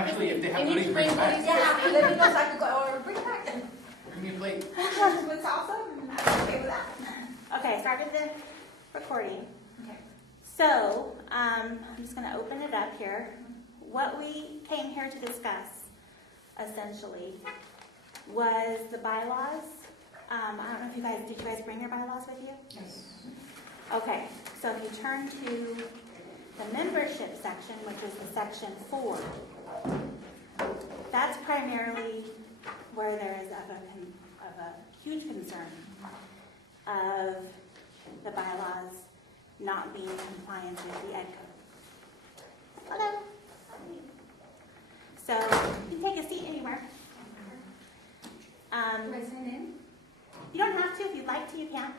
Actually, if they have You need goodies, to bring bring it back. goodies. Yeah, let me know so I can go or bring it back. Give me a plate. It's awesome. I'm okay with that. Okay, started the recording. Okay. So, I'm just going to open it up here. What we came here to discuss, essentially, was the bylaws. I don't know if did you guys bring your bylaws with you? Yes. Okay, so if you turn to the membership section, which is the section 4, that's primarily where there is of a huge concern of the bylaws not being in compliance with the Ed Code. Hello. So you can take a seat anywhere. Do I sign in? You don't have to. If you'd like to, you can.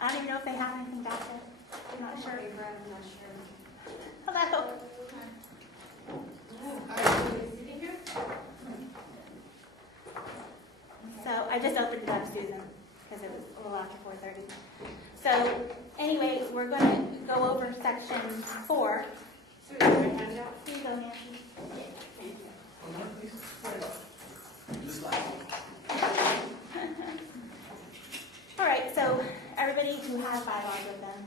I don't even know if they have anything back there. I'm not sure. I'm not sure. Hello. Sitting here? So I just opened it up, Susan, because it was a little after 4:30. So anyway, we're going to go over section 4. So is there a handout? Here you go, Nancy. All right, so everybody who has bylaws with them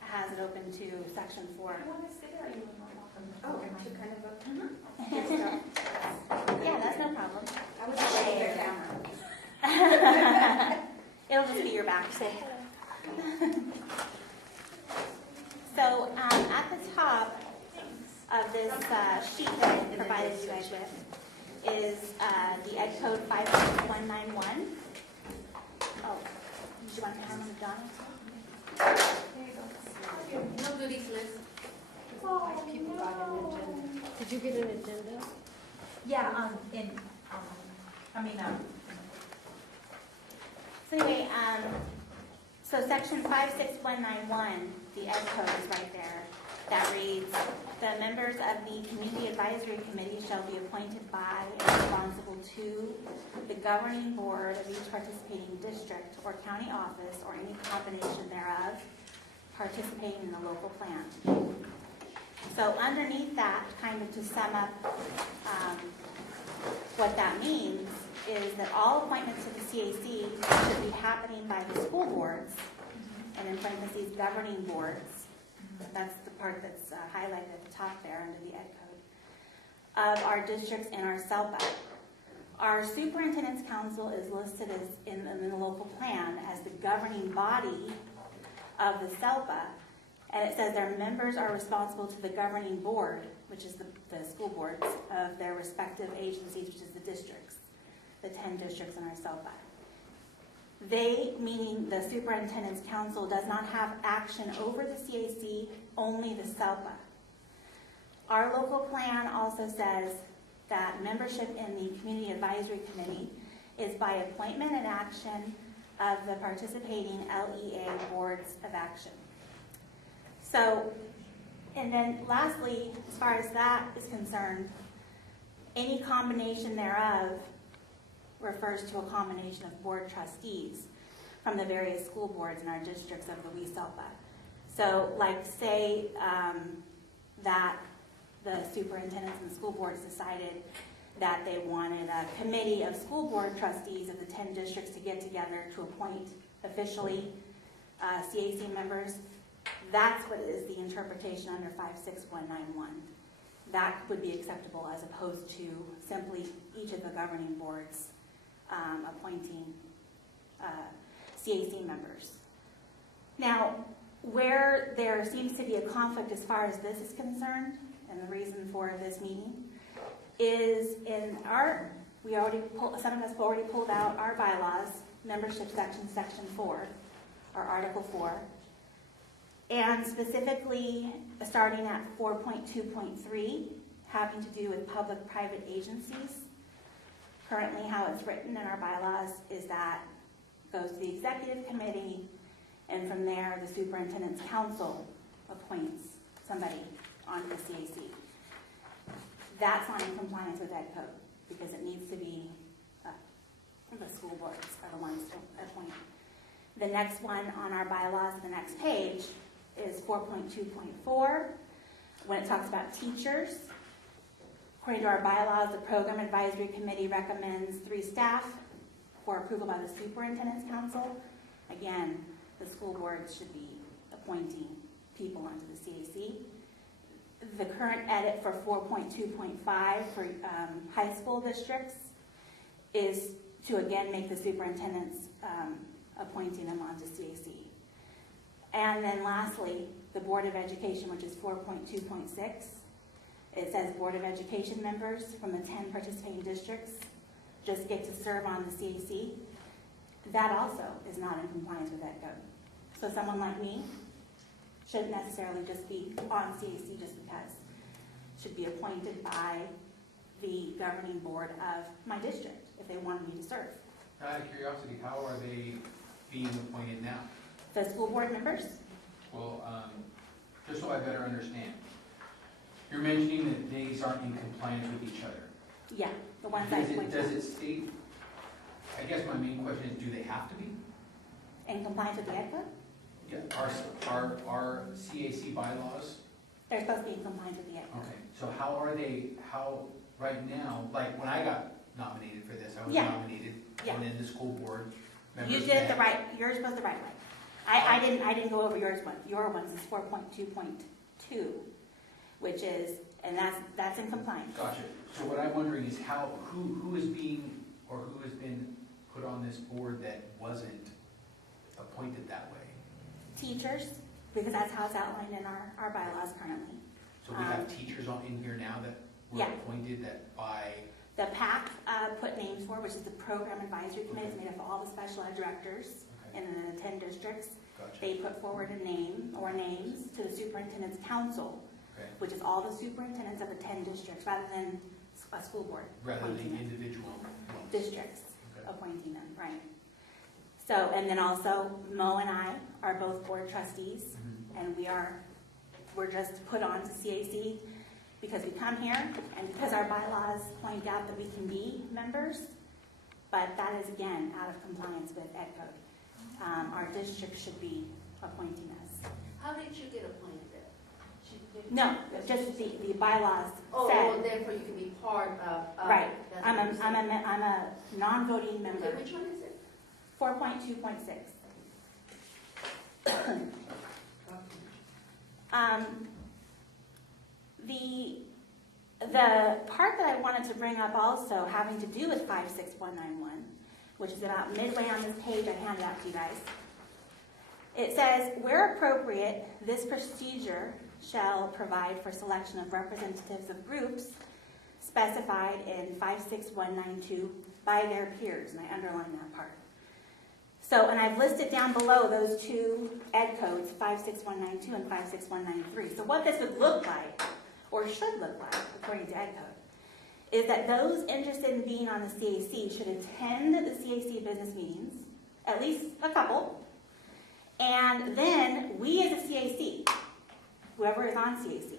has it open to section 4. I want to sit there. You want to kind of Yeah, that's no problem. I was just looking at camera. It'll just be your back. Say hello. So at the top of this sheet that I provided you guys with is the Ed Code 56191. Oh, did you want to hand them to Donna? There you go. No goodies list. People got an agenda. Did you get an agenda? Yeah, So anyway, so section 56191, the Ed Code is right there. That reads, the members of the Community Advisory Committee shall be appointed by and responsible to the governing board of each participating district or county office or any combination thereof participating in the local plan. So underneath that, kind of to sum up what that means, is that all appointments to the CAC should be happening by the school boards, and in parentheses, governing boards. That's the part that's highlighted at the top there under the Ed Code, of our districts and our CELPA. Our Superintendent's Council is listed as in the local plan as the governing body of the CELPA, and it says their members are responsible to the governing board, which is the school boards of their respective agencies, which is the districts, the 10 districts in our CELPA. They, meaning the Superintendent's Council, does not have action over the CAC, only the CELPA. Our local plan also says that membership in the Community Advisory Committee is by appointment and action of the participating LEA boards of action. So, and then lastly, as far as that is concerned, any combination thereof refers to a combination of board trustees from the various school boards in our districts of the WESELPA. So, like say that the superintendents and school boards decided that they wanted a committee of school board trustees of the 10 districts to get together to appoint officially CAC members. That's what is the interpretation under 56191. That would be acceptable as opposed to simply each of the governing boards appointing CAC members. Now, where there seems to be a conflict as far as this is concerned, and the reason for this meeting, is in our, some of us have already pulled out our bylaws, membership section, section 4, or article 4, and specifically starting at 4.2.3, having to do with public-private agencies. Currently, how it's written in our bylaws is that it goes to the executive committee, and from there, the superintendent's council appoints somebody onto the CAC. That's not in compliance with Ed Code because it needs to be the school boards are the ones to appoint. The next one on our bylaws, the next page, is 4.2.4 when it talks about teachers. According to our bylaws, the Program Advisory Committee recommends 3 staff for approval by the Superintendent's Council. Again, the school boards should be appointing people onto the CAC. The current edit for 4.2.5 for high school districts is to again make the superintendents appointing them onto CAC. And then lastly, the Board of Education, which is 4.2.6. It says Board of Education members from the 10 participating districts just get to serve on the CAC. That also is not in compliance with that code. So someone like me shouldn't necessarily just be on CAC just because. Should be appointed by the governing board of my district if they wanted me to serve. Out of curiosity, how are they being appointed now? The school board members? Well, just so I better understand, you're mentioning that these aren't in compliance with each other. Yeah, the ones I appointed. Does it state, I guess my main question is, do they have to be? In compliance with the ed code? Yeah, our CAC bylaws? They're supposed to be in compliance with the ed code. Okay, so how, right now, like when I got nominated for this, I was Yeah. nominated, Yeah. and then the school board members. You did it the right, yours was the right way. I didn't go over yours one. Your one's is 4.2.2, which is, and that's in compliance. Gotcha. So what I'm wondering is who is being, or who has been put on this board that wasn't appointed that way? Teachers, because that's how it's outlined in our bylaws currently. So we have teachers in here now that were Yeah. appointed that by, The PAC put names for, which is the Program Advisory Committee, it's made up of all the special ed directors okay, in the 10 districts. gotcha, They put forward a name or names to the Superintendent's Council, okay, which is all the superintendents of the 10 districts, rather than a school board rather appointing than them. individual ones. Districts Okay. appointing them, right. So, and then also Mo and I are both board trustees, Mhm. and we're just put on to CAC because we come here and because our bylaws point out that we can be members, but that is again out of compliance with ed code. Our district should be appointing us. How did you get appointed then? No, just the bylaws Oh, said, therefore you can be part of. right, that's I'm what you're saying. I'm a non-voting member. Okay, which one is it? 4.2.6. The part that I wanted to bring up also having to do with 56191, which is about midway on this page I handed out to you guys. It says, where appropriate, this procedure shall provide for selection of representatives of groups specified in 56192 by their peers, and I underline that part. So, and I've listed down below those 2 ed codes, 56192 and 56193. So what this would look like, or should look like, according to ed code, is that those interested in being on the CAC should attend the CAC business meetings, at least a couple, and then we as a CAC, whoever is on CAC,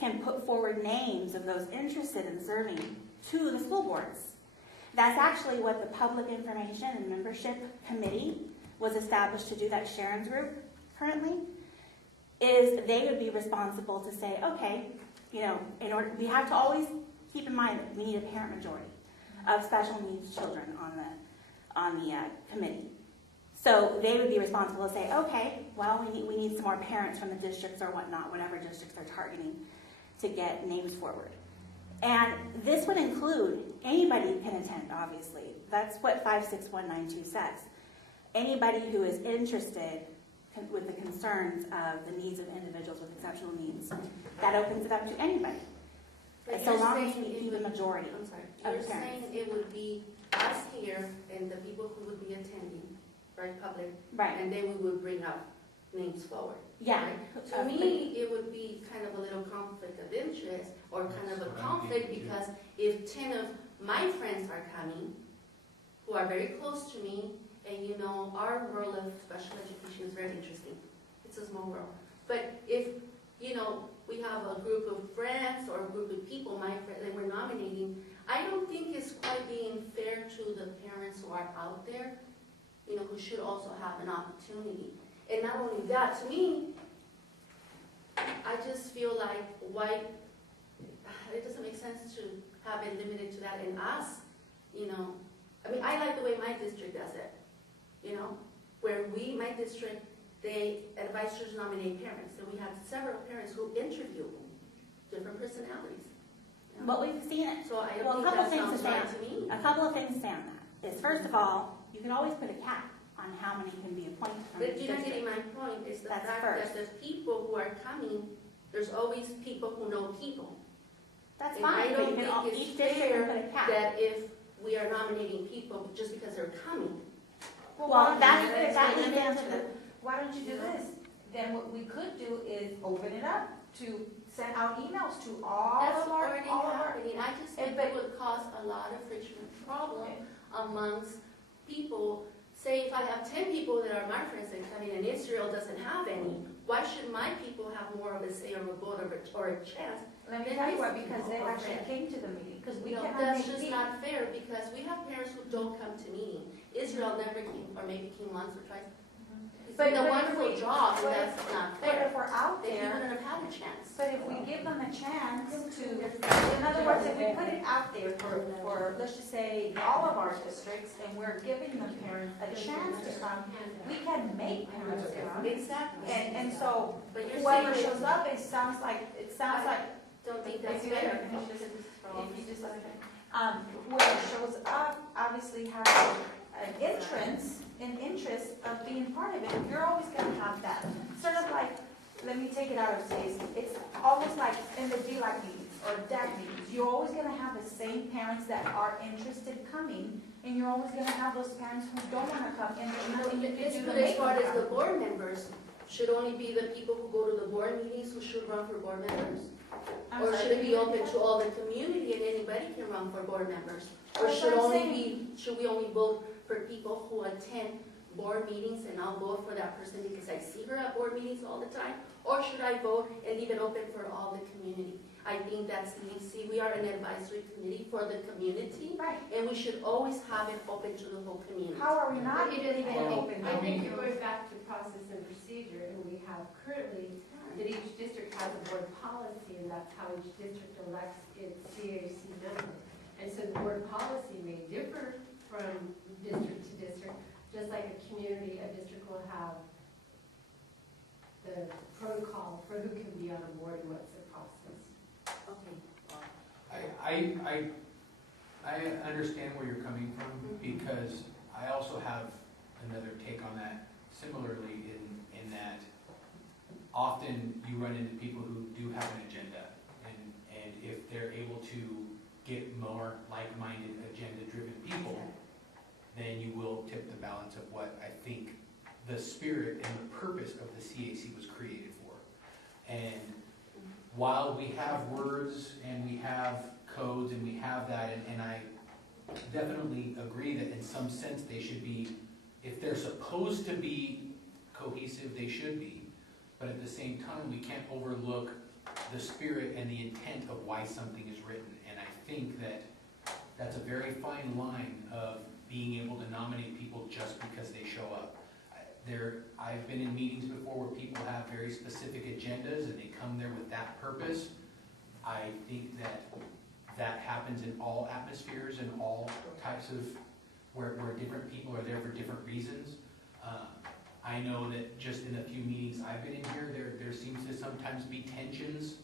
can put forward names of those interested in serving to the school boards. That's actually what the Public Information and Membership Committee was established to do, that Sharon's group currently, is they would be responsible to say, okay, you know, we have to always keep in mind that we need a parent majority of special needs children on the committee. So they would be responsible to say, okay, well, we need some more parents from the districts or whatnot, whatever districts they're targeting, to get names forward. And this would include, anybody can attend, obviously. That's what 56192 says. Anybody who is interested with the concerns of the needs of individuals with exceptional needs, that opens it up to anybody. But So you're long as saying we it keep a would- majority. I'm sorry, of you're saying parents. it would be us here and the people who would be attending, right, public, Right, and then we would bring up names forward. yeah. Right? To me, it would be kind of a little conflict of interest, or kind of a That's what I'm conflict, thinking, too. because if 10 of my friends are coming, who are very close to me, and you know, our world of special education is very interesting. It's a small world. But if, you know, we have a group of friends or a group of people, my friends, that we're nominating, I don't think it's quite being fair to the parents who are out there, you know, who should also have an opportunity. And not only that, to me, I just feel like why, it doesn't make sense to have it limited to that and us, you know, I mean, I like the way my district does it, you know, where my district, the advisors nominate parents, and we have several parents who interview different personalities. You know? What we've seen, So I well, don't a couple think things that to sounds say. right to me. A couple of things to say on that is, first of all, you can always put a cap on how many can be appointed from But each you're not getting district. my point, is the That's fact first. that there's people who are coming, there's always people who know people. That's And fine, I but don't you can, think it's each district fair can put a cap. that if we are nominating people just because they're coming. Well, that let me leads into answer the, that. Why don't you do this? Then what we could do is open it up to send out emails to all That's of our, already all of our. happening. I just think but- it would cause a lot of friction problem amongst people. Say if I have 10 people that are my friends and coming and Israel doesn't have any, why should my people have more of a say or a vote or a chance? Let me tell you what, because they actually came to the meeting, because we No, cannot that's make just meetings. not fair because we have parents who don't come to meeting. Israel never came, or maybe came once or twice. It's But- been a but if wonderful we- job, but and if- that's not But fair. if we're out Then he there, wouldn't have had a chance. but if we give them a chance to, in other words, if we put it out there for, let's just say, all of our districts, and we're giving the parents a chance to come, we can make parents come. Exactly. And so But you're whoever saying shows up, it sounds like, don't think that's If you- fair. if you just let it, whoever shows up obviously has an interest of being part of it. You're always gonna have that. Sort of like, let me take it out of space. It's almost like in the DLAC meetings or DAC meetings. You're always gonna have the same parents that are interested coming, and you're always gonna have those parents who don't wanna come, and there's nothing you can It's do to good make as far them as the come. board members, should only be the people who go to the board meetings who should run for board members? I'm Or sorry, should it can be you open repeat to all the community and anybody can run for board members? Or That's should what I'm only saying. should we only vote for people who attend board meetings and I'll vote for that person because I see her at board meetings all the time? Or should I vote and leave it open for all the community? I think that's see, we are an advisory committee for the community, Right. and we should always have it open to the whole community. How are we not It leaving is- it open? I think you're going back to process and procedure, and we have currently, that each district has a board policy, and that's how each district elects its CAC member. And so the board policy may differ from district to district, just like a community, a district will have the protocol for who can be on a board and what's the process. Okay. I understand where you're coming from, because I also have another take on that similarly in that often you run into people who do have an agenda, and if they're able to get more like-minded, agenda-driven people, then you will tip the balance of what I think the spirit and the purpose of the CAC was created for. And while we have words and we have codes and we have that, and I definitely agree that in some sense they should be, if they're supposed to be cohesive, they should be. But at the same time, we can't overlook the spirit and the intent of why something is written. And I think that that's a very fine line of being able to nominate people just because they show up. I've been in meetings before where people have very specific agendas and they come there with that purpose. I think that happens in all atmospheres and all types of, where different people are there for different reasons. I know that just in a few meetings I've been in here, there seems to sometimes be tensions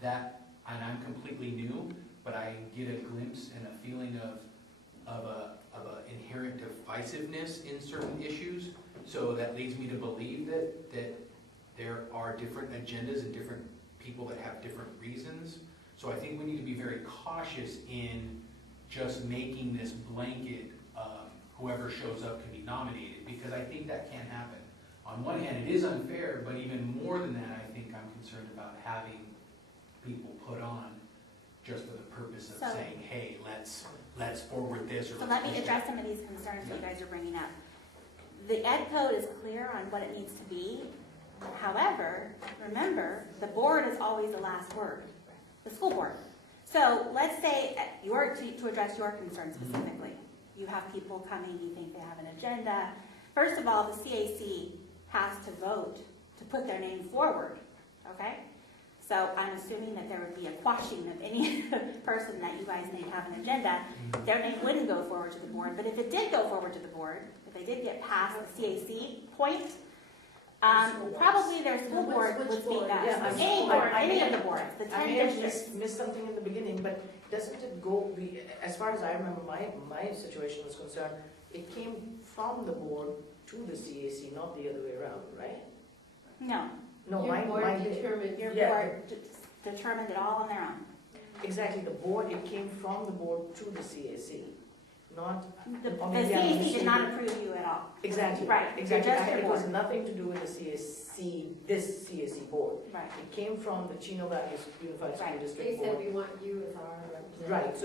that, and I'm completely new, but I get a glimpse and a feeling of a inherent divisiveness in certain issues. So that leads me to believe that there are different agendas and different people that have different reasons. So I think we need to be very cautious in just making this blanket, whoever shows up can be nominated, because I think that can happen. On one hand, it is unfair, but even more than that, I think I'm concerned about having people put on just for the purpose of So- saying, hey, let's forward this, or so let's let me push address that. some of these concerns that you guys are bringing up. The ed code is clear on what it needs to be. However, remember, the board is always the last word, the school board. So let's say, to address your concern specifically, you have people coming, you think they have an agenda. First of all, the CAC has to vote to put their name forward, okay? So I'm assuming that there would be a quashing of any person that you guys may have an agenda. Their name wouldn't go forward to the board, but if it did go forward to the board, if they did get past the CAC point, probably their school board would speak up. Yeah, I mean, Any board, any of the boards, the I 10 may have districts. missed something in the beginning, but doesn't it go, as far as I remember, my situation was concerned, it came from the board to the CAC, not the other way around, right? No, No, Your mine board did. determines. your Yeah. board determined it all on their own. Exactly, the board, it came from the board to the CAC, not, The Or maybe I'm CAC did not mistaken. approve you at all. exactly. Right, Exactly, just your it was board. nothing to do with the CAC, this CAC board. Right. It came from the Chino Valley Unified School Right. They District said Board. we want you as our representative. Right, so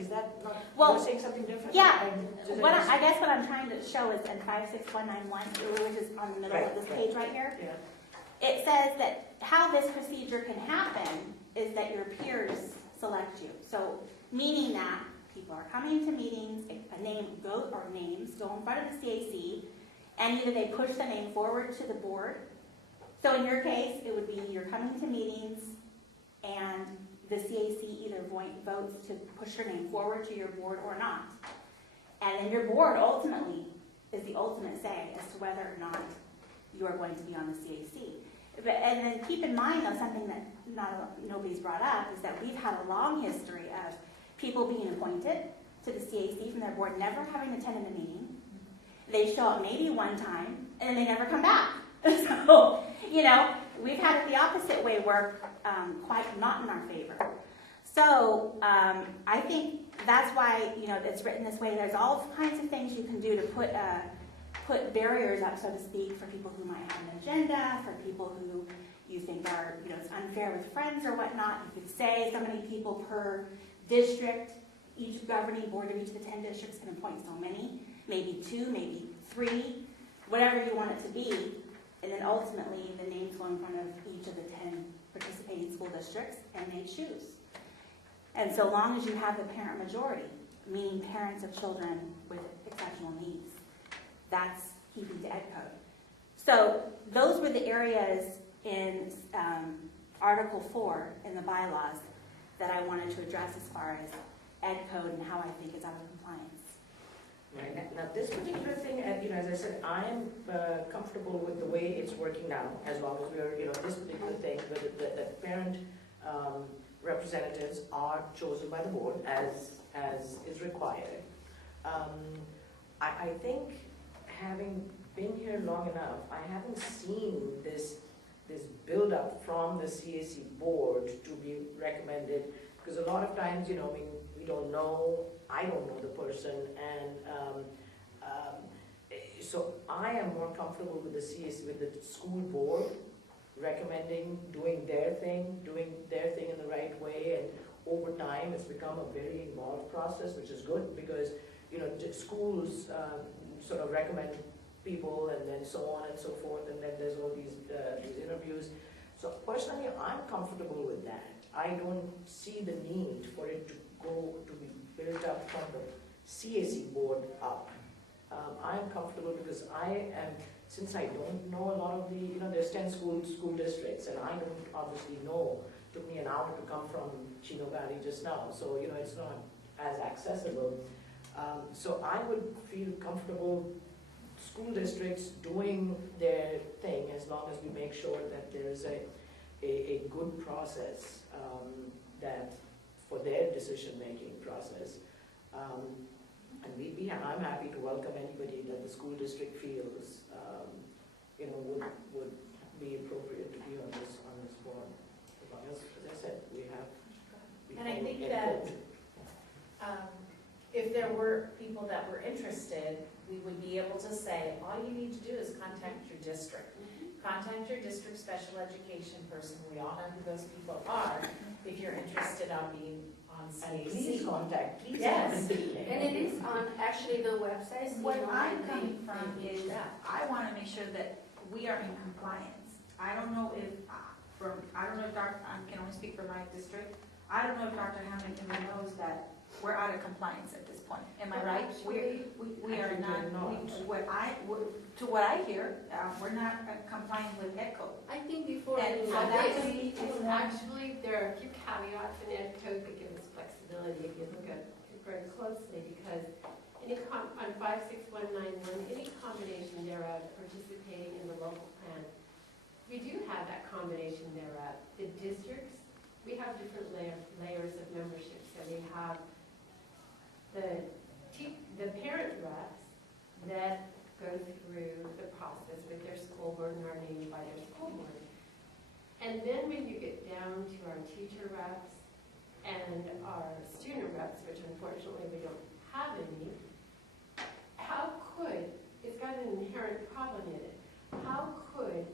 is that not, Well, you were saying something different? yeah, Did What just- I guess what I'm trying to show is in 56191, which is on the middle of this page right here, Yeah. it says that how this procedure can happen is that your peers select you. So meaning that people are coming to meetings, names go in front of the CAC, and either they push the name forward to the board. So in your case, it would be you're coming to meetings and the CAC either votes to push your name forward to your board or not. And then your board ultimately is the ultimate say as to whether or not you are going to be on the CAC. And then keep in mind, though, something that nobody's brought up is that we've had a long history of people being appointed to the CAC from their board, never having attended a meeting. They show up maybe one time, and then they never come back. So, we've had it the opposite way work quite not in our favor. So I think that's why, it's written this way. There's all kinds of things you can do to put barriers up, so to speak, for people who might have an agenda, for people who you think are, it's unfair with friends or whatnot. You could say so many people per district. Each governing board of each of the 10 districts can appoint so many, maybe 2, maybe 3, whatever you want it to be. And then ultimately, the names go in front of each of the 10 participating school districts, and they choose. And so long as you have the parent majority, meaning parents of children with exceptional needs, that's keeping to ed code. So those were the areas in Article 4 in the bylaws that I wanted to address as far as ed code and how I think it's out of compliance. Right, now this particular thing, as I said, I'm comfortable with the way it's working now, as long as we're, this particular thing, where the parent representatives are chosen by the board as is required. I think, having been here long enough, I haven't seen this build-up from the CAC board to be recommended, because a lot of times, we don't know, I don't know the person, and so I am more comfortable with the CAC, with the school board recommending, doing their thing in the right way, and over time, it's become a very involved process, which is good, because, schools sort of recommend people, and then so on and so forth, and then there's all these interviews. So personally, I'm comfortable with that. I don't see the need for it to be built up from the CAC board up. I'm comfortable because since I don't know a lot of the, there's 10 school districts, and I don't obviously know. It took me an hour to come from Chino Valley just now, so, it's not as accessible. So I would feel comfortable school districts doing their thing, as long as we make sure that there's a good process that for their decision-making process. And I'm happy to welcome anybody that the school district feels, would be appropriate to be on this board. As long as I said, we And I think can that quote. if there were people that were interested, we would be able to say, all you need to do is contact your district. Contact your district special education person. We all know who those people are if you're interested in being on And please CAC. contact, please. Yes. And it is on actually the website. What and I'm they- coming from they is, reached out. I want to make sure that we are in compliance. I don't know if, I can only speak for my district. I don't know if Dr. Hamilton knows that we're out of compliance at this point. Am I right? We are Actually, not, we're not. to what I hear, we're not complying with ed code. I think before And any so of that this, would be, Actually, there are a few caveats in ed code that give us flexibility if you look at it very closely, because on 56191, any combination thereof participating in the local plan, we do have that combination thereof. The districts, we have different layers of membership. So we have the parent reps that go through the process with their school board and are named by their school board. And then when you get down to our teacher reps and our student reps, which unfortunately we don't have any, it's got an inherent problem in it. How could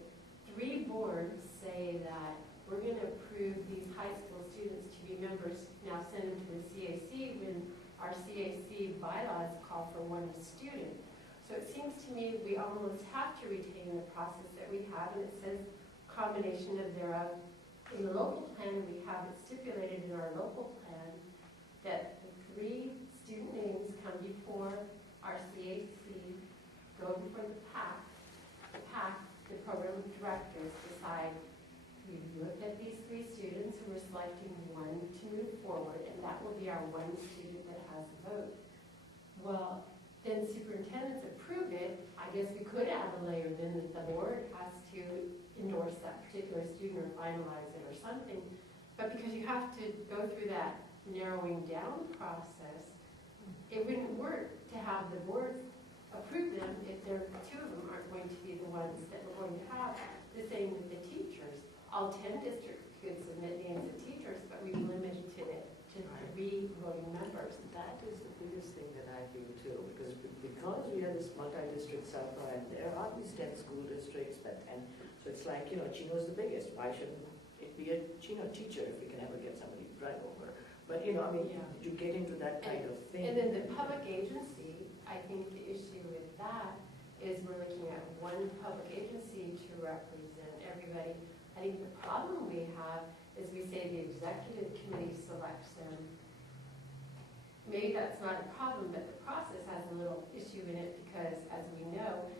3 boards say that we're going to approve these high school students to be members, now send them to the CAC when our CAC bylaws call for 1 student? So it seems to me we almost have to retain the process that we have, and it says combination of thereof. In the local plan, we have it stipulated in our local plan that the 3 student names come before our CAC, go before the PAC. The PAC, the program directors, decide we've looked at these 3 students and we're selecting 1 to move forward, and that will be our 1 student that has a vote. Well, then superintendents approve it. I guess we could add a layer then that the board has to endorse that particular student or finalize it or something. But because you have to go through that narrowing down process, it wouldn't work to have the board approve them if 2 of them aren't going to be the ones that we're going to have. The same with the teachers. All 10 districts could submit names of teachers, but we limited it to 3 voting members. That is the biggest thing that I feel too, because we are this multi-district SELPA, and there are these 10 school districts, and so it's like, Chino's the biggest. Why shouldn't it be a Chino teacher if we can ever get somebody to drive over? But, you get into that kind of thing. And then the public agency, I think the issue with that is we're looking at 1 public agency to represent everybody. I think the problem we have is we say the executive committee selects them. Maybe that's not a problem, but the process has a little issue in it because, as we know,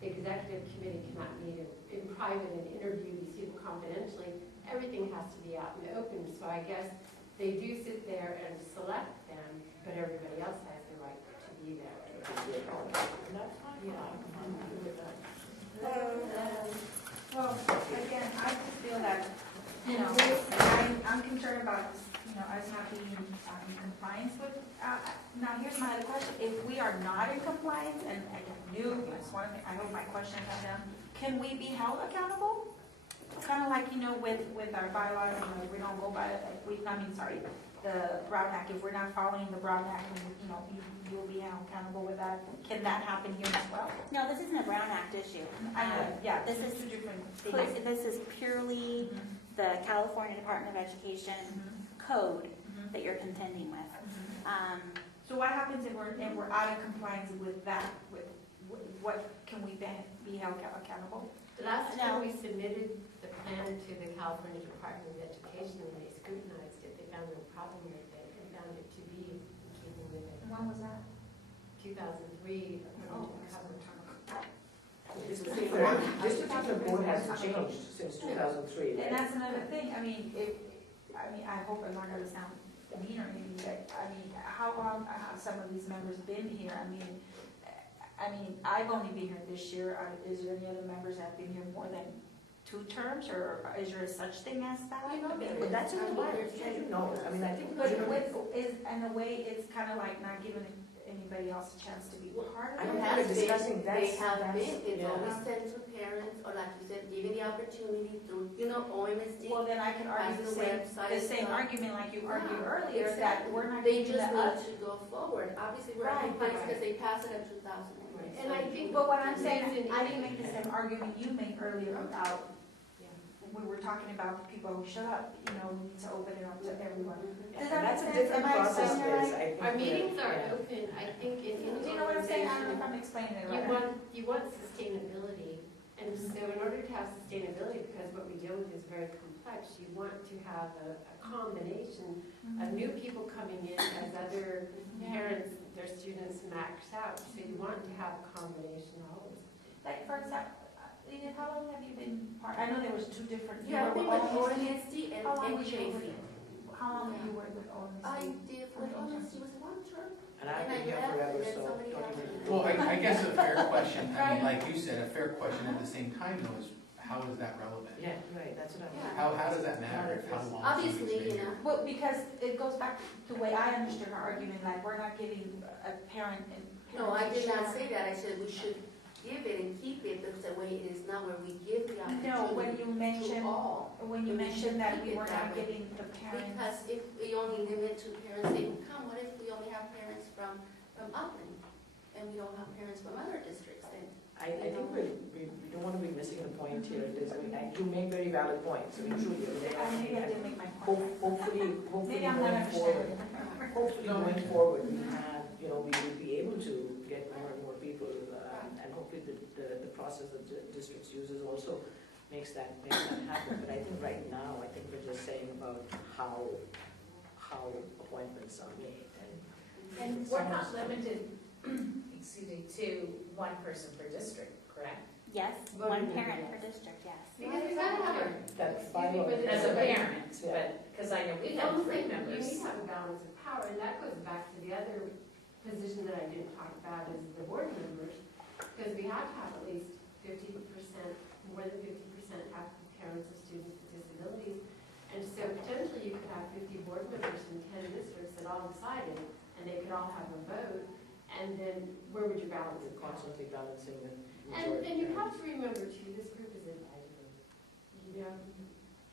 the executive committee cannot meet in private and interview these people confidentially. Everything has to be out in the open. So I guess they do sit there and select them, but everybody else has the right to be there. That's fine. Yeah. Well, again, I just feel that, I'm concerned about, us not being in compliance with, now here's my other question. If we are not in compliance, and I hope my question got down, can we be held accountable? Kind of like, with our bylaws, if we don't go by, the Brown Act, if we're not following the Brown Act, you'll be held accountable with that. Can that happen here as well? No, this isn't a Brown Act issue. I know, yeah, This is 2 different things. This is purely the California Department of Education code that you're contending with. So what happens if we're out of compliance with that? With what can we be held accountable? The last time we submitted the plan to the California Department of Education and they scrutinized it, they found no problem with it and found it to be in keeping with it. When was that? 2003. This particular board hasn't changed since 2003. And that's another thing, I hope I'm not gonna sound mean or anything, but, how long have some of these members been here? I've only been here this year. Is there any other members that have been here more than 2 terms, or is there such thing as that? But that's in the bylaws, I think. But in a way, it's kind of like not giving anybody else a chance to be part of I it. don't have it discussing that. They have been, it's always sent to parents, or like you said, giving the opportunity through, OMSD. Well, then I can argue As the the website same stuff. argument like you argued Yeah, earlier, that we're not They giving just the need to go forward. Obviously, we're Right, in compliance right. because they passed it in 2000. And I think But what I'm saying, I didn't make the same argument you made earlier about, we were talking about the people who shut up, we need to open it up to everyone. Does that That's a make sense? different Am I process, explaining it Liz. right? I think Our meetings are yeah. open, I think, in any Do you know what I'm saying? I don't know if organization. I'm explaining it right. You want sustainability, and so in order to have sustainability, because what we deal with is very complex, you want to have a combination of new people coming in as other their parents, their students max out, so you want to have a combination always. Like, for example, Edith, how long have you been part, I know there was two different. you Yeah, were we with with ONSD. ONSD and How long were you NJV. with- How long have you worked with ONSD? I did with ONSD was one term. And I've And I been here left, forever, and then so somebody don't else. even. Well, I guess a fair question, I mean, like you said, a fair question at the same time though is, how is that relevant? Yeah, right, that's what I'm. Yeah. How does that matter if how long? Obviously, somebody's been you here? know, Well, because it goes back to the way I understood her argument, like, we're not giving a parent and. no, I did not share. say that. I said we should give it and keep it the way it is now, where we give the No, when opportunity you to mentioned, all. when you we mentioned should that keep we it were that not way. giving the parents. Because if we only limit to parents, they will come. What if we only have parents from Upland? And we don't have parents from other districts, then I think we don't want to be missing the point here. You make very valid points, I mean, truly. Maybe I didn't make my point. Hopefully Maybe I'm not going forward, understanding. hopefully going forward, we have, we will be able to get more and more people, and hopefully the process that the districts uses also makes that happen. But I think right now, I think we're just saying about how appointments are made. And we're not limited, excuse me, to one person per district, correct? Yes, Voting one member, parent yes. per district, yes. Because we gotta have a, That's Excuse me, but As a Yeah. parent, but, because I know we have you three need members. to have a balance of power, and that goes back to the other position that I didn't talk about is the board members, because we have to have at least 50%, more than 50% have parents of students with disabilities. And so potentially you could have 50 board members from 10 districts that all decided, and they could all have a vote, and then where would you balance it? Constantly balancing the And majority. you have to remember too, this group is advisory. You know,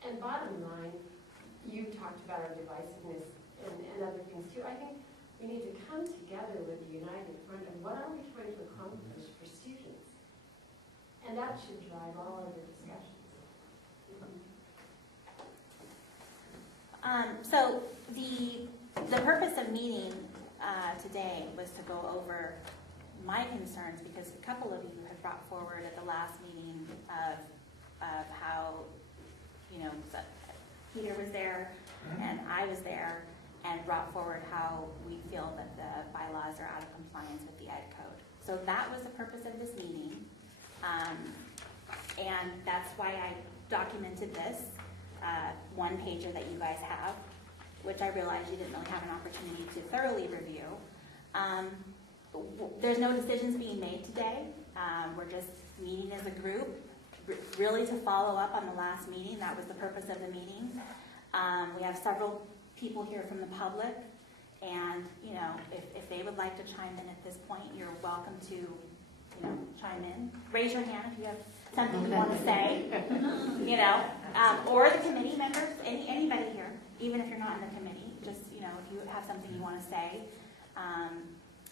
and bottom line, you talked about our divisiveness and other things too. I think we need to come together with a united front of what are we trying to accomplish for students? And that should drive all other discussions. So the purpose of meeting today was to go over my concerns, because a couple of you had brought forward at the last meeting of how, Peter was there and I was there, and brought forward how we feel that the bylaws are out of compliance with the ed code. So that was the purpose of this meeting. And that's why I documented this one pager that you guys have, which I realized you didn't really have an opportunity to thoroughly review. There's no decisions being made today. We're just meeting as a group, really to follow up on the last meeting. That was the purpose of the meeting. We have several people here from the public, and if they would like to chime in at this point, you're welcome to chime in. Raise your hand if you have something you want to say. Or the committee members, anybody here, even if you're not in the committee, just if you have something you want to say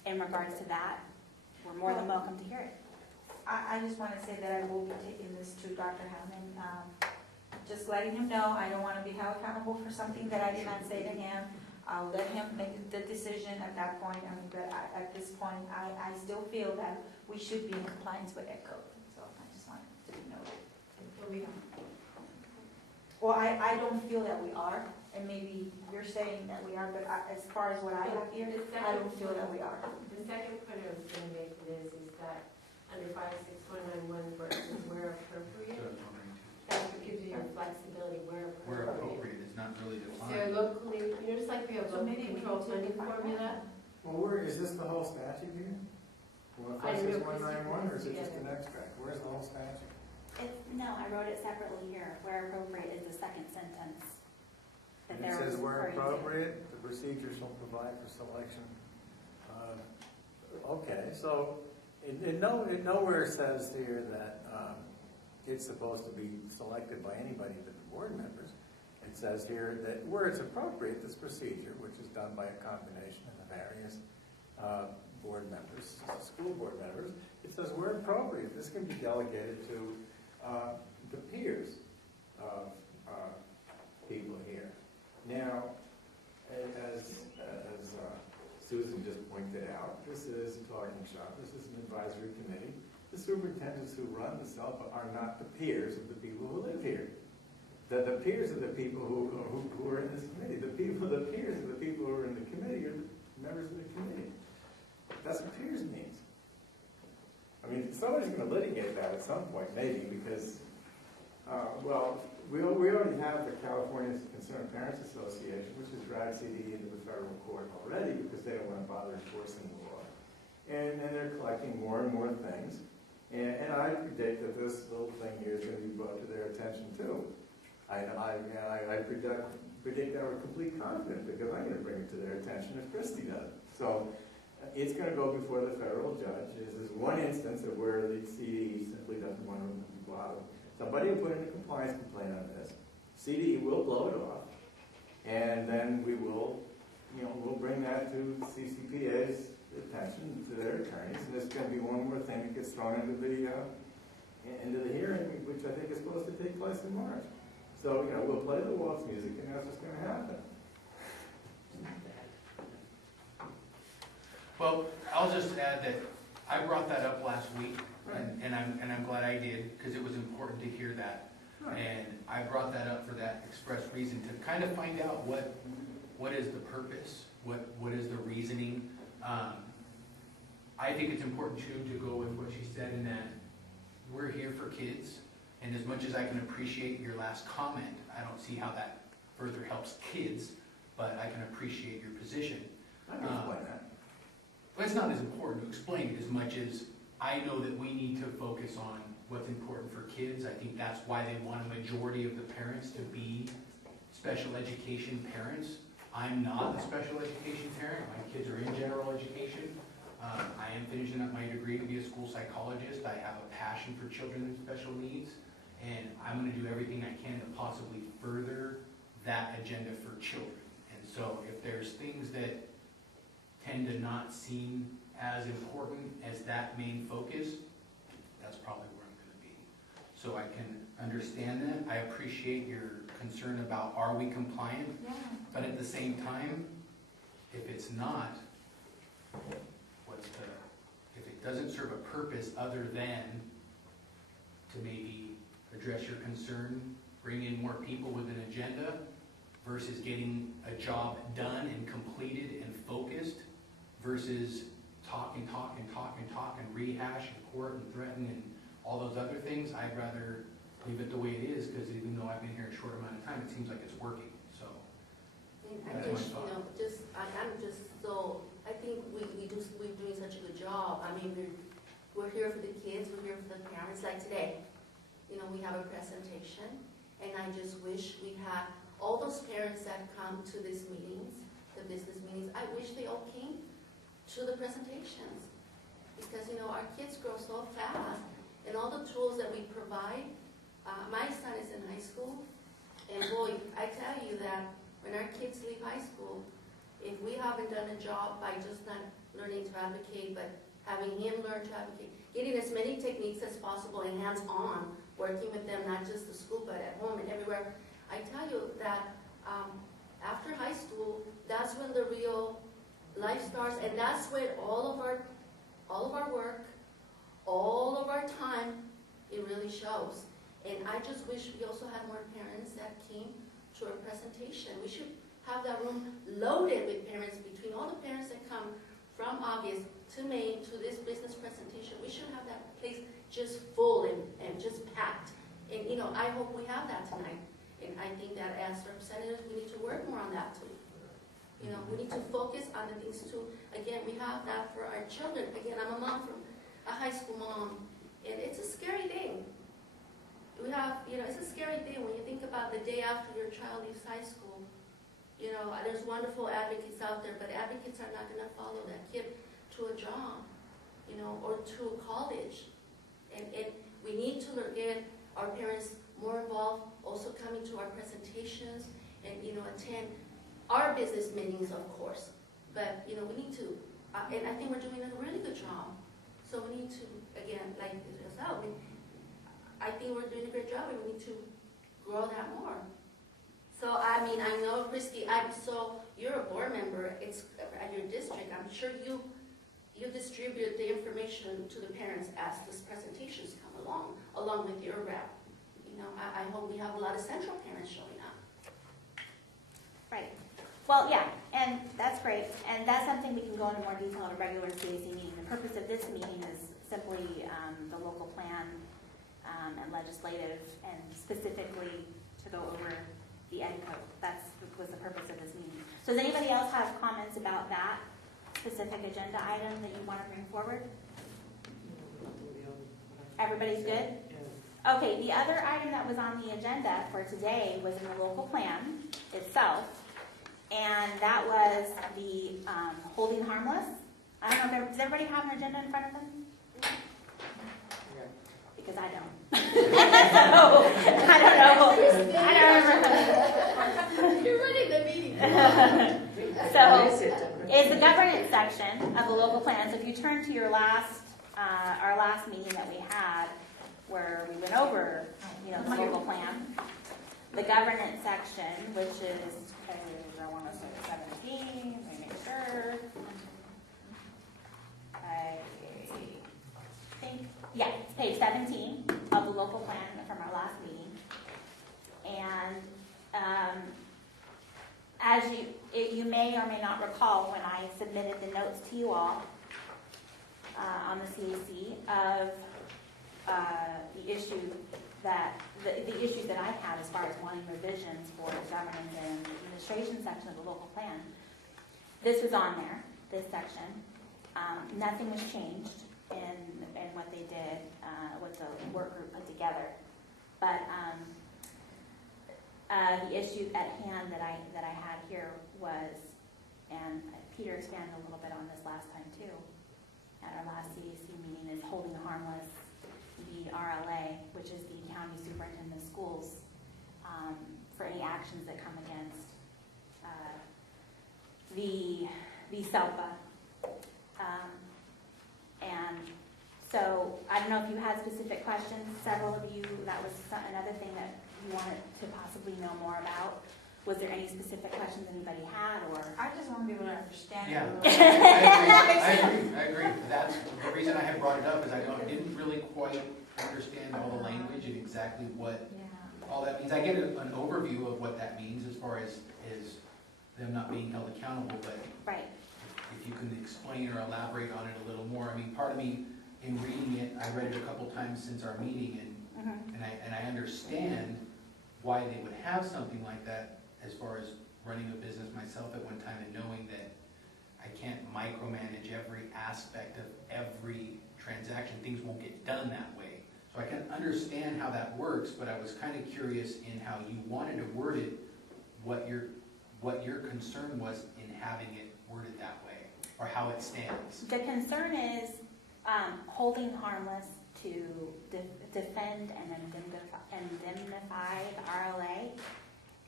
in regards to that, we're more than welcome to hear it. I just want to say that I will be taking this to Dr. Hammond, just letting him know I don't want to be held accountable for something that I did not say to him. I'll let him make the decision at that point. But at this point, I still feel that we should be in compliance with ed code. So I just wanted to be noted. But we Well, I don't feel that we are, and maybe you're saying that we are, but as far as what I have here, I don't feel that we are. The second point I was going to make is that under 56191 versus where appropriate, that's what gives you your flexibility where Where appropriate. appropriate is not really So defined. locally, just like we have So local maybe we control need to funding define formula, Well, where, is this the whole statute here? Well, I don't know, 56191, or is it just Christie, an extract? Where's the whole statute? No, I wrote it separately here. Where appropriate is the second sentence. that And it they're says where referring to. appropriate, the procedure shall provide for selection. Okay, so it nowhere says here that it's supposed to be selected by anybody but the board members. It says here that where it's appropriate, this procedure, which is done by a combination of the various board members, school board members, it says where appropriate, this can be delegated to the peers of people here. Now, as Susan just pointed out, this is a talking shop, this is an advisory committee. The superintendents who run the CELPA are not the peers of the people who live here. The peers of the people who are in this committee. The peers of the people who are in the committee are the members of somebody's gonna litigate that at some point, maybe, because, well, we already have the California Concerned Parents Association, which has dragged CDE into the federal court already because they don't want to bother enforcing the law. And they're collecting more and more things. And I predict that this little thing here is going to be brought to their attention too. I predict that with complete confidence because I'm going to bring it to their attention if Christie does. So it's going to go before the federal judge. This is one instance of where the CDE simply doesn't want to bother. Somebody will put in a compliance complaint on this. CDE will blow it off, and then we will, we'll bring that to CCPA's attention, to their attorneys, and there's going to be one more thing that gets thrown into the hearing, which I think is supposed to take place in March. So, we'll play the waltz music, and that's what's going to happen. Well, I'll just add that I brought that up last week, and I'm glad I did, because it was important to hear that. Right. And I brought that up for that express reason, to kind of find out what is the purpose, what is the reasoning. I think it's important too to go with what she said in that we're here for kids, and as much as I can appreciate your last comment, I don't see how that further helps kids, but I can appreciate your position. I can explain that. But it's not as important to explain it as much as I know that we need to focus on what's important for kids. I think that's why they want a majority of the parents to be special education parents. I'm not a special education parent. My kids are in general education. I am finishing up my degree to be a school psychologist. I have a passion for children with special needs, and I'm going to do everything I can to possibly further that agenda for children. And so if there's things that tend to not seem as important as that main focus, that's probably where I'm going to be. So I can understand that. I appreciate your concern about are we compliant, but at the same time, if it's not, if it doesn't serve a purpose other than to maybe address your concern, bring in more people with an agenda versus getting a job done and completed and focused versus talk and rehash and court and threaten and all those other things, I'd rather leave it the way it is, because even though I've been here a short amount of time, it seems like it's working, so. I think, I think we're doing such a good job. I mean, we're here for the kids, we're here for the parents. Like today, we have a presentation, and I just wish we had all those parents that come to these meetings, the business meetings, I wish they all came to the presentations. Because, our kids grow so fast, and all the tools that we provide, my son is in high school, and boy, I tell you that when our kids leave high school, if we haven't done a job by just not learning to advocate, but having him learn to advocate, getting as many techniques as possible and hands-on, working with them, not just the school, but at home and everywhere, I tell you that after high school, that's when the real life starts, and that's when all of our work, all of our time, it really shows. And I just wish we also had more parents that came to our presentation. We should have that room loaded with parents, between all the parents that come from August to May to this business presentation. We should have that place just full and just packed. And I hope we have that tonight. And I think that as representatives, we need to work more on that too. We need to focus on the things too. Again, we have that for our children. Again, I'm a mom from a high school mom, and it's a scary thing. We have, it's a scary thing when you think about the day after your child leaves high school. There's wonderful advocates out there, but advocates are not going to follow that kid to a job, or to a college. And we need to get our parents more involved, also coming to our presentations and, attend our business meetings, of course. But, we need to, and I think we're doing a really good job. So we need to, again, like yourself, I think we're doing a great job, and we need to grow that more. So, I know, Christy, you're a board member, it's at your district, I'm sure you distribute the information to the parents as these presentations come along with your rep. I hope we have a lot of central parents showing up. Right. Well, yeah, and that's great, and that's something we can go into more detail at a regular CAC meeting. The purpose of this meeting is simply the local plan and legislative, and specifically to go over the ed code. That's was the purpose of this meeting. So does anybody else have comments about that specific agenda item that you want to bring forward? Everybody's good? Okay, the other item that was on the agenda for today was in the local plan itself, and that was the holding harmless. I don't know, does everybody have an agenda in front of them? Because I don't. I don't know. I don't remember. You're running the meeting. So, it's the governance section of the local plan. So if you turn to your our last meeting that we had, where we went over, the local plan, the governance section, which is page, I want to say 17, let me make sure. I think, yeah, it's page 17 of the local plan from our last meeting. And as you may or may not recall, when I submitted the notes to you all on the CAC of the issues that I had as far as wanting revisions for the governance and administration section of the local plan, this was on there, this section. Nothing was changed in what they did, what the work group put together. But the issue at hand that I had here was, and Peter expanded a little bit on this last time too, at our last CAC meeting, is holding harmless the RLA, which is the county superintendent of schools, for any actions that come against the CELPA. And so I don't know if you had specific questions, several of you, that was another thing that you wanted to possibly know more about. Was there any specific questions anybody had, or? I just want to be able to understand it. Yeah. a little I agree. That's the reason I had brought it up, is I didn't really quite understand all the language and exactly what all that means. I get an overview of what that means as far as them not being held accountable, but Right. if you can explain or elaborate on it a little more. I mean, part of me, in reading it, I read it a couple times since our meeting, and I understand why they would have something like that, as far as running a business myself at one time and knowing that I can't micromanage every aspect of every transaction. Things won't get done that way. So I can understand how that works, but I was kind of curious in how you wanted to word it, what your concern was in having it worded that way, or how it stands. The concern is holding harmless to defend and indemnify the RLA,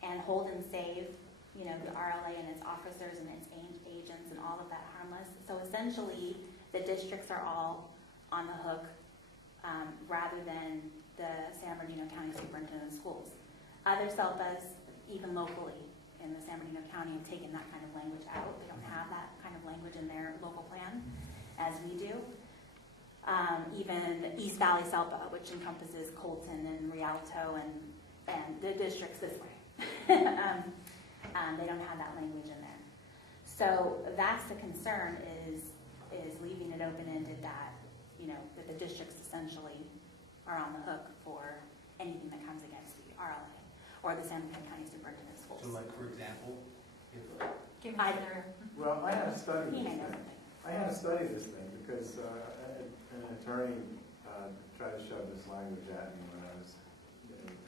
and hold and save, the RLA and its officers and its agents and all of that harmless. So essentially, the districts are all on the hook, rather than the San Bernardino County Superintendent of Schools. Other CELPAs, even locally in the San Bernardino County, have taken that kind of language out. They don't have that kind of language in their local plan, as we do. Even East Valley CELPA, which encompasses Colton and Rialto and the districts this way. They don't have that language in there. So that's the concern, is leaving it open-ended that, that the districts essentially are on the hook for anything that comes against the RLA or the San Bernardino County Superintendent of Schools. So like, for example, if Well, I had to study He this may know thing. something. I had to study this thing because an attorney tried to shove this language at me when I was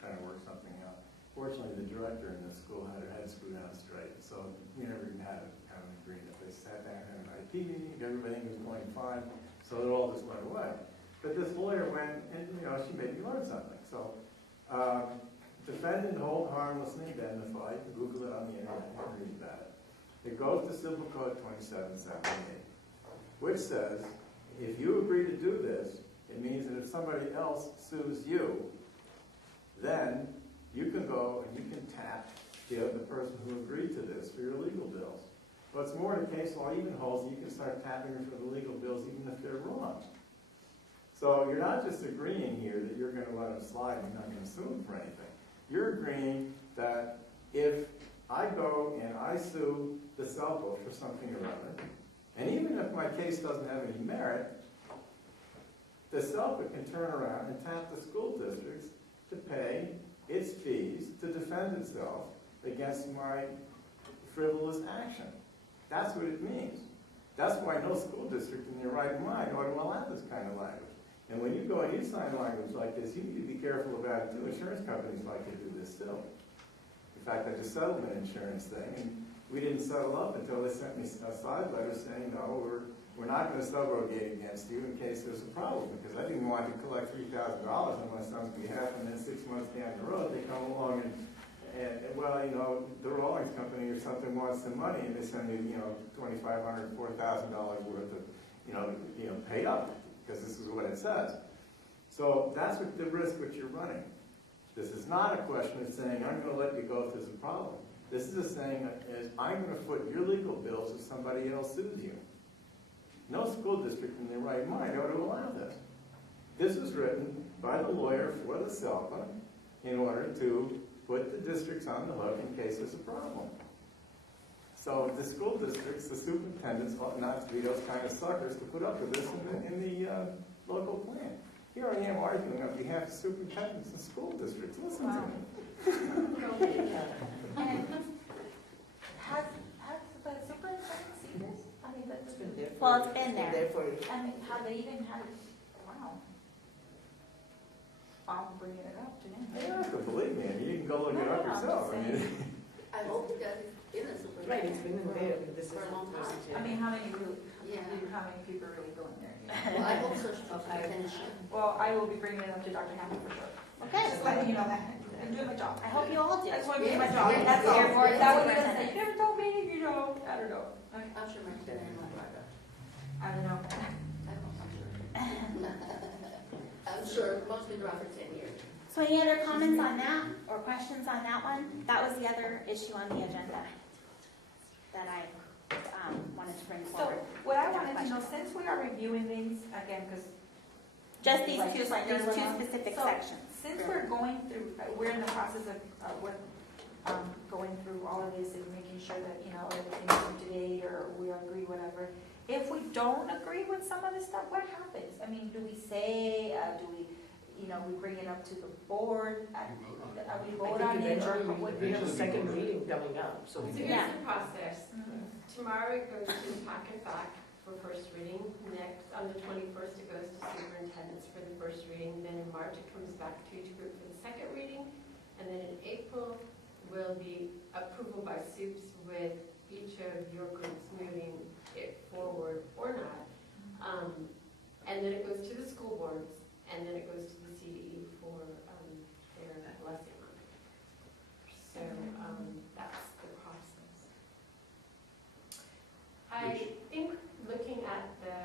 trying to work something out. Fortunately, the director in the school had her head screwed on straight, so we never even had an agreement. They sat down and had an IP meeting, everything was going fine, so it all just went away. But this lawyer went, and she made me learn something. So, defend and hold harmless and indemnify. You can Google it on the internet, you can read that. It goes to Civil Code 2778, which says, if you agree to do this, it means that if somebody else sues you, then you can go and you can tap the person who agreed to this for your legal bills. What's more, the case law even holds that you can start tapping her for the legal bills even if they're wrong. So you're not just agreeing here that you're going to let them slide and you're not going to sue them for anything. You're agreeing that if I go and I sue the CELPA for something or other, and even if my case doesn't have any merit, the SELPA can turn around and tap the school districts to pay its fees to defend itself against my frivolous action. That's what it means. That's why no school district in their right mind ought to allow this kind of language. And when you go and you sign language like this, you need to be careful about it too. Insurance companies like to do this too. In fact, I just settled an insurance thing, and we didn't settle up until they sent me a side letter saying, no, we're not going to subrogate against you in case there's a problem, because I didn't want to collect $3,000 on my son's behalf, and then 6 months down the road, they come along and well, you know, the Rawlings company or something wants some money, and they send me, you know, $2,500, $4,000 worth of, you know, paid up, because this is what it says. So that's what the risk which you're running. This is not a question of saying, I'm going to let you go if there's a problem. This is a saying is, I'm going to foot your legal bills if somebody else sues you. No school district in their right mind ought to allow this. This was written by the lawyer for the SELPA in order to put the districts on the hook in case there's a problem. So the school districts, the superintendents ought not to be those kind of suckers to put up with this in the local plan. Here I am arguing on behalf of superintendents and school districts. Listen to me. And has the superintendent seen this? I mean, that's It's been there. Well, it's been there. For I mean, have they even had, wow. I'm bringing it up to him. You don't have to believe me. You can go look it No, up no, I'm yourself. just I mean, I hope it does. It's in a super. right, it's been in there, but this is For a long time. I mean, how many Yeah. people really go in there? Well, I hope so. Superintendent should. Well, I will be bringing it up to Dr. Hammond for sure. Okay. Just letting you know that. I'm doing my job. I hope you all do. I just want to do my Yes, job. yes, That's all. yes, yes. That way you don't say, you never told me, you know, I don't know. Okay. I'm sure my tenant will drive it. I don't know. I hope, I'm sure. I'm sure most people drive for 10 years. So any other comments on that or questions on that one? That was the other issue on the agenda that I wanted to bring So forward. what I wanted to know, since we are reviewing things, again, because. Just these two specific So, sections. Since we're going through, we're in the process of, going through all of this and making sure that, you know, everything's up to date or we agree, whatever. If we don't agree with some of this stuff, what happens? I mean, do we say, do we, you know, we bring it up to the board? We vote on it or what? we have a second reading coming up, so we So can. here's the process. Mhm. Tomorrow it goes to pack and fac for first reading. Next, on the 21st, it goes to superintendents for the first reading. Then in March, it comes back to each group for the second reading. And then in April will be approval by SUPS with each of your groups moving it forward or not. And then it goes to the school boards, and then it goes to the CDE for their blessing on it. So that's the process. I think looking at the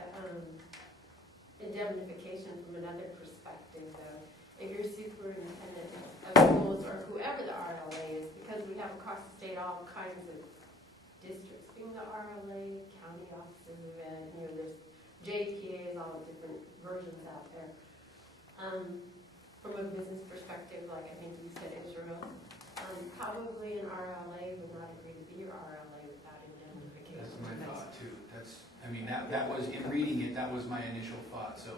indemnification from another perspective, though, if you're superintendent of schools or whoever the RLA is, because we have across the state all kinds of districts being the RLA, county offices of ed, you know, there's JPAs, all the different versions out there. From a business perspective, like I think you said, Israel, probably an RLA would not agree to be your RLA without indemnification. That's my thought too. I mean, that was, in reading it, that was my initial thought, so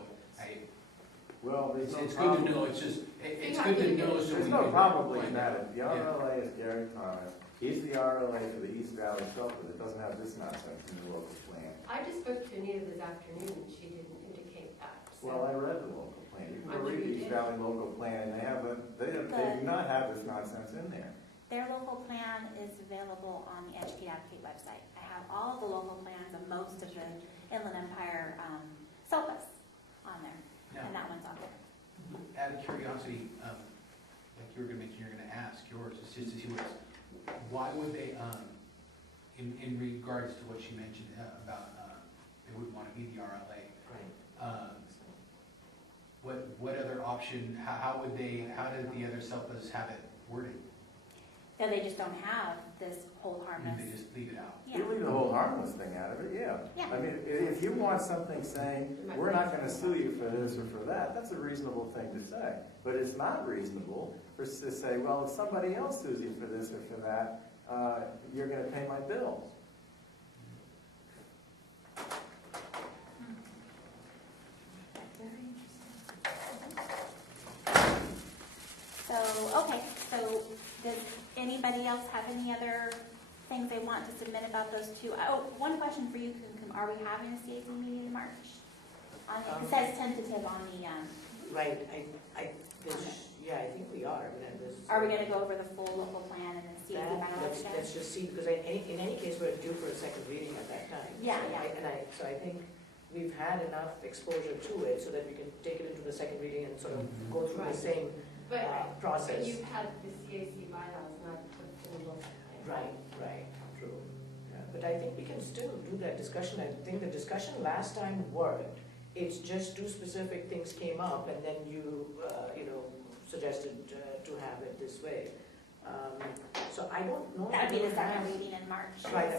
well, there's it's no good to problem. know, it's just, it's good to know so we There's can. no probably find about out. it. The RLA is Gary Thomas. He's the RLA for the East Valley Shelter that doesn't have this nonsense in the local plan. I just spoke to Anita this afternoon, and she didn't indicate that. So. Well, I read the local plan. You can I go read knew the you East did. Valley local plan, and they do not have this nonsense in there. Their local plan is available on the Educate Advocate website. I have all the local plans of most of the Inland Empire SOPAs on there, Now, and that one's on there. out of curiosity, like you were gonna mention, you're gonna ask yours, it's just to see why would they, in regards to what she mentioned about, they wouldn't wanna be the RLA. Right. What other option, how did the other SELPAs have it worded? No, they just don't have this whole I mean, harmless. they just leave it out. Yeah. You leave the whole harmless thing out of it, yeah. Yeah. I mean, if you want something saying, we're not gonna sue you for this or for that, that's a reasonable thing to say. But it's not reasonable for us to say, well, if somebody else sues you for this or for that, you're gonna pay my bills. Very interesting. anybody else have any other things they want to submit about those two? Oh, one question for you, Kumkum. Are we having a CAC meeting in March? It says tentative on the, Right, yeah, I think we are. I mean, are we gonna go over the full local plan and the CAC final let's again? just see, because in any case, we're due for a second reading at that time. Yeah, So yeah. So I think we've had enough exposure to it so that we can take it into the second reading and sort of go through the Right. same But process. you've had the CAC bylaws, not the full local plan. Right, true. Yeah, but I think we can still do that discussion. I think the discussion last time worked. It's just two specific things came up, and then you suggested to have it this way. So I don't know. That'd be the second reading in March. Right,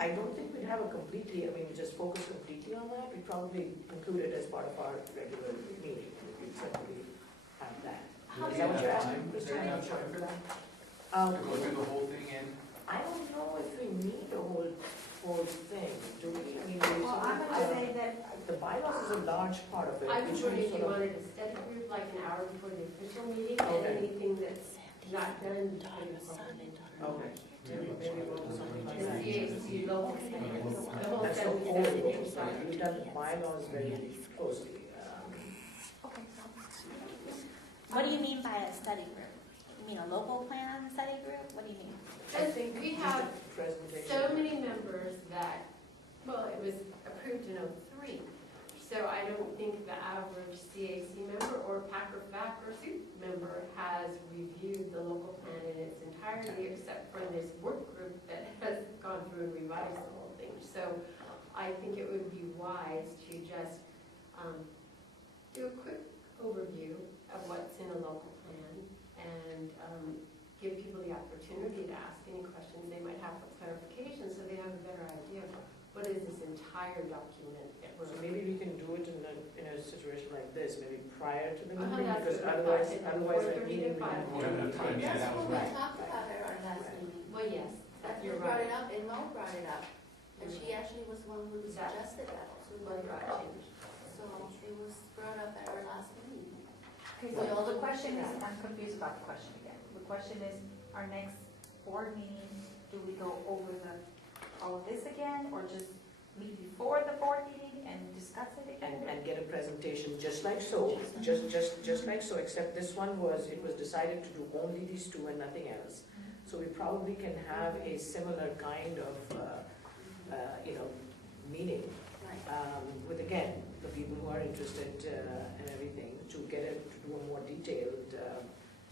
I don't think we'd have a completely, just focus completely on that. We'd probably include it as part of our regular meeting. We'd certainly have that. How Is do that you- what you're asking? Is Christine? there enough time for that? Um, To go through the whole thing and, I don't know if we need a whole thing, do we? I mean, Well, I'm gonna say that, the bylaws is a large part of it. I was which we wondering if you sort of- wanted a study group, like an hour before the official meeting, and Okay. anything that's not done, you can incorporate. Okay. Maybe we'll do something like The that. CAC local plan, the whole That's the study whole, session. we've done the bylaws very closely. Okay. What do you mean by a study group? You mean a local plan study group? What do you mean? I think We just have a presentation. so many members that, well, it was approved in '03. So I don't think the average CAC member or PAC or FAC or SOUP member has reviewed the local plan in its entirety, except for this work group that has gone through and revised the whole thing. So I think it would be wise to just do a quick overview of what's in a local plan and give people the opportunity to ask any questions they might have for clarification, so they have a better idea of what is this entire document that we're. So maybe we can do it in a situation like this, maybe prior to the Uh-huh, meeting, that's because what I otherwise thought. that 4:30 meeting to we have. 5. We don't have time, yeah, That's that was what we right. talked about at our last Right. meeting. Well, yes, That you you're brought right. it up, and Mo brought it up, and she actually was the one who suggested that, so we Well, brought right. change. So it was brought up at our last meeting. okay, We all so the agree question to is, that. I'm confused about the question again. The question is, our next board meeting, do we go over all of this again, or just meet before the board meeting and discuss it again? And get a presentation just like so, just like so, except this one it was decided to do only these two and nothing else. So we probably can have a similar kind of, meeting Right. with, again, the people who are interested and everything, to do a more detailed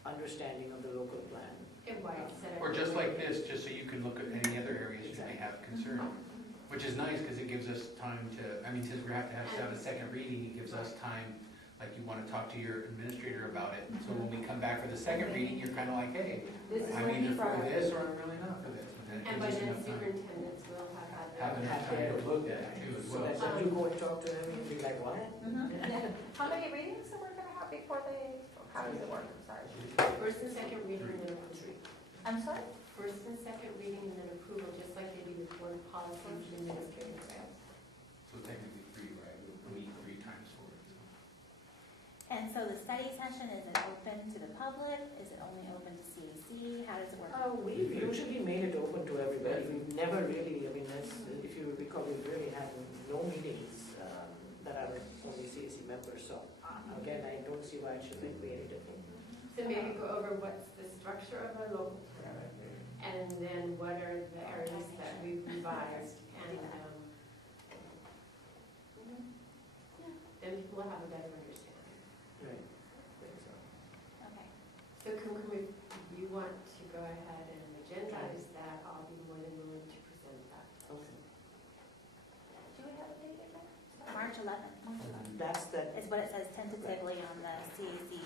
understanding of the local plan. And why it's set up. or just like this, just so you can look at any other areas you may have concern. Which is nice, because it gives us time to, since we have to have a second reading, it gives us time, like you want to talk to your administrator about it. So when we come back for the second reading, you're kind of like, hey, This is I'm what he either brought for up. this or I'm really not for this. And then And it by gives us then enough time. superintendents will have had Have their. enough time to look at it too as So well. that's when you go and talk to him and be like, what? How many readings are we gonna have before how does it work? I'm sorry. First and second reading and then approval. I'm sorry? First and second reading and then approval, just like they do with board policies and administrative files. So technically three, right? We'll meet 3 times for it. so. And so the study session, is it open to the public? Is it only open to CAC? How does it work? We've usually made it open to everybody. We've never really, if you recall, we've really had no meetings that are only CAC members. So again, I don't see why it should be any different. So maybe go over what's the structure of our local plan, and then what are the areas that we've revised, and then people will have a better understanding. Right. Okay. So if you want to go ahead and agendize that, I'll be more than willing to present that. Okay. Do we have a date again? March 11th That's that. is what it says tentatively on the CAC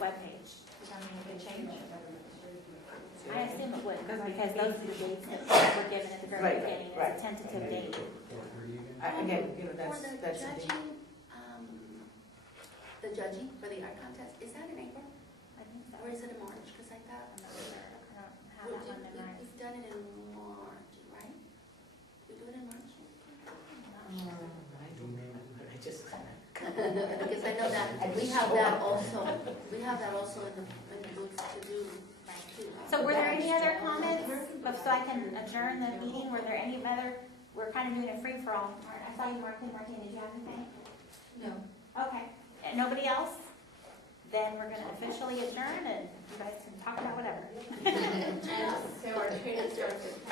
webpage. Does that mean it can change? I assume it would, because those are the dates that were given at the very Right, beginning, right. it's a tentative date. 4:30 again? Again, For that's the something. judging, the judging for the art contest, is that in April, I think so. or is it in March? Because I thought, I'm not sure. I don't have that one memorized. we've done it in March, right? We do it in March? I don't remember. I just. Because I know that, we have that also in the books to do, too. So were there any other comments, so I can adjourn the meeting? Were there any other, we're kind of doing a free-for-all. I saw you, Martin, did you have anything? No. Okay, and nobody else? Then we're gonna officially adjourn and you guys can talk about whatever. And so our training starts at